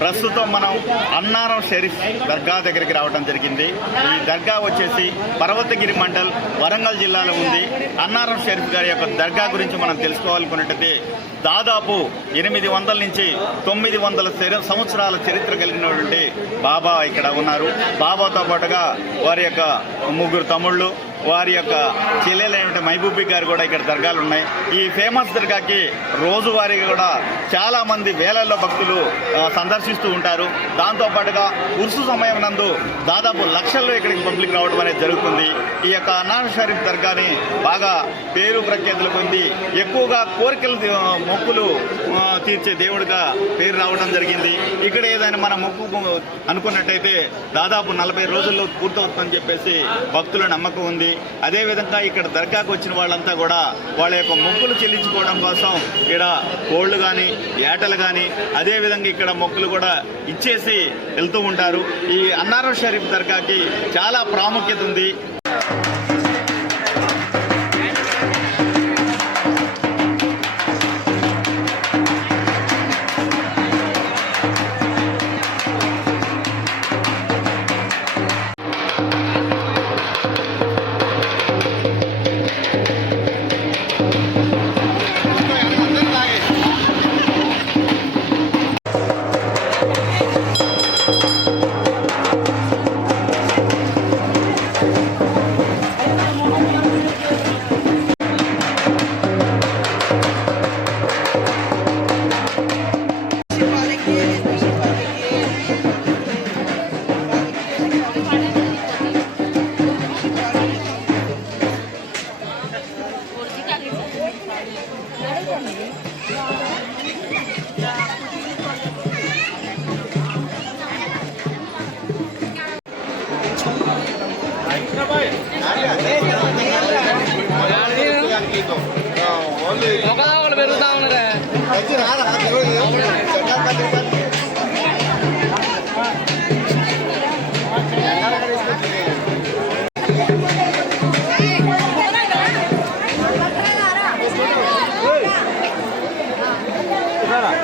ప్రస్తుతం మనం అన్నారం షరీఫ్ దర్గా దగ్గరికి రావడం జరిగింది. ఈ దర్గా వచ్చేసి పర్వతగిరి మండల్ వరంగల్ జిల్లాలో ఉంది. అన్నారం షరీఫ్ గారి యొక్క దర్గా గురించి మనం తెలుసుకోవాలనుకున్నట్టయితే దాదాపు ఎనిమిది వందల నుంచి తొమ్మిది వందల సంవత్సరాల చరిత్ర కలిగినటువంటి బాబా ఇక్కడ ఉన్నారు. బాబాతో పాటుగా వారి యొక్క ముగ్గురు తమ్ముళ్ళు వారి యొక్క చెల్లెలైన మహబూబీ గారు కూడా ఇక్కడ దర్గాలు ఉన్నాయి. ఈ ఫేమస్ దర్గాకి రోజువారీగా కూడా చాలా మంది వేలల్లో భక్తులు సందర్శిస్తూ ఉంటారు. దాంతో పాటుగా ఉరుసు సమయం నందు దాదాపు లక్షల్లో ఇక్కడికి పబ్లిక్ రావడం అనేది జరుగుతుంది. ఈ యొక్క అన్నార్ షరీఫ్ దర్గాని బాగా పేరు ప్రఖ్యాతులు పొంది ఎక్కువగా కోరికలు మొక్కులు తీర్చే దేవుడిగా పేరు రావడం జరిగింది. ఇక్కడ ఏదైనా మన మొక్కు అనుకున్నట్టయితే దాదాపు నలభై రోజుల్లో పూర్తవుతుందని చెప్పేసి భక్తుల నమ్మకం ఉంది. అదేవిధంగా ఇక్కడ దర్గాకు వచ్చిన వాళ్ళంతా కూడా వాళ్ళ యొక్క మొక్కులు చెల్లించుకోవడం కోసం ఇక్కడ కోళ్ళు కానీ ఏటలు కానీ అదేవిధంగా ఇక్కడ మొక్కులు కూడా ఇచ్చేసి వెళ్తూ ఉంటారు. ఈ అన్నారం షరీఫ్ దర్గాకి చాలా ప్రాముఖ్యత ఉంది. ఒకదావులు పెరుగుతా ఉన్నారా Yeah.